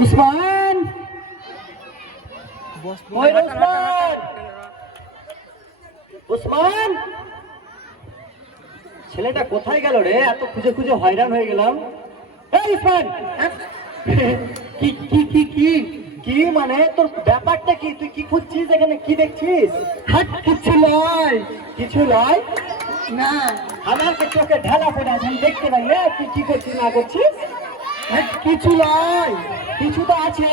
উসমান উসমান ছেলেটা কোথায় গেল রে? এত খুঁজে খুঁজে হয়রান হয়ে গেলাম। এই উসমান, কি কি কি কি কি মানে তোর ব্যাপারটা কি? তুই কি খুঁজছিস এখানে? কি দেখছিস? কিছু নয়, কিছু নয় না। আমার চোখে ঢালা পড়ে আছে, আমি দেখতে পাই না তুই কি করছিস না করছিস। কিছু নয়, কিছু তো আছে।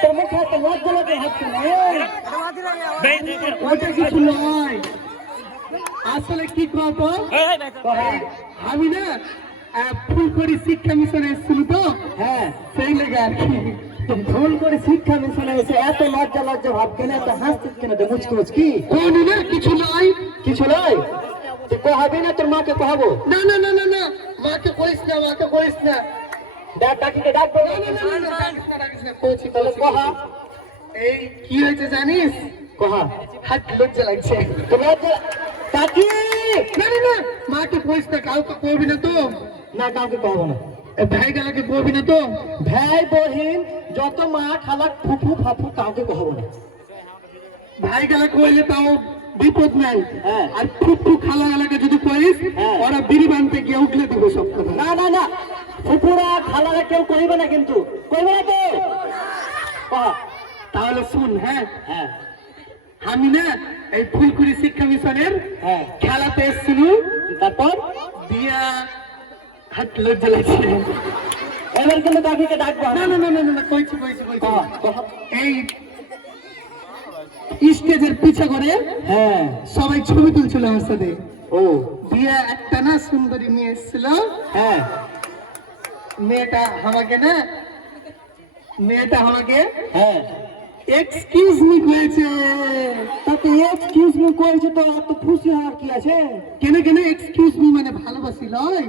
তোর মুখে একটা লজ্জা লাগে হচ্ছে না। ওটা কিছু নয়। আসলে কি করবো, আমি না ফুলকড়ি শিক্ষা মিশনে এসেছিল তো। হ্যাঁ, সেই লেগে আর কি। ফুলকড়ি শিক্ষা মিশনে এসে এত লজ্জা লজ্জা ভাব কেন, এত হাসছিস কেন? মুচকি মুচকি কিছু নয়, কিছু নয়। তুই কহাবি না? তোর মাকে কহাবো? না না না না না, মাকে কইস না, মাকে কইস না। ডাকিকে ডাকবো। তাহলে কহা। এই কি হয়েছে জানিস? কহা। হাত লজ্জা লাগছে। লজ্জা কাকি? না না না, মাকে কইস না, কাউকে কবি না তো। না, কাউকে কহবো না। ভাই গালাকে কবি না তো। ভাই বহিন যত মা খালা ফুফু ফাফু কাউকে কহবো না। ভাই গালা কইলে তাও বিপদ নাই। হ্যাঁ, আর ফুফু খালা গালাকে যদি কইস ওরা বিড়ি বানতে গিয়ে উঠলে দিব সব কথা। না না না, ফুফুরা খালারা কেউ কইবে না, কিন্তু কইবে না তো। তাহলে শুন। হ্যাঁ হ্যাঁ, আমি না এই ফুলকুড়ি শিক্ষা মিশনের খেলাতে এসেছিল। তারপর দিয়া হাত লজ্জা লাগছে। এবার কিন্তু কাকিকে ডাকবো। না না না না না, কইছি কইছি কইছি। এই স্টেজের পিছে করে সবাই ছবি তুলছিল আমার সাথে। ও দিয়া একটা না সুন্দরী মেয়ে এসেছিল। হ্যাঁ, মেয়েটা আমাকে এক্সকিউজ মি করেছে। তাতে এক্সকিউজ মি করেছে তো এত খুশি হওয়ার কি আছে? কেন কেন এক্সকিউজ মি মানে ভালোবাসি লয়?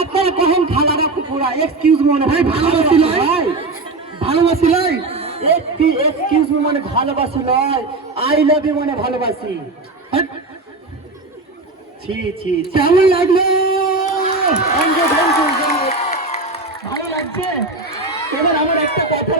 আপনারা কখন খালারা পুরা এক্সকিউজ মি মানে ভাই ভালোবাসি লয়? ভালোবাসি লয়? এক্সকিউজ মি মানে ভালোবাসি লয়, আই লাভ ইউ মানে ভালোবাসি। ছি ছি, কেমন লাগলো? ভালো লাগছে। এবার আমার একটা কথা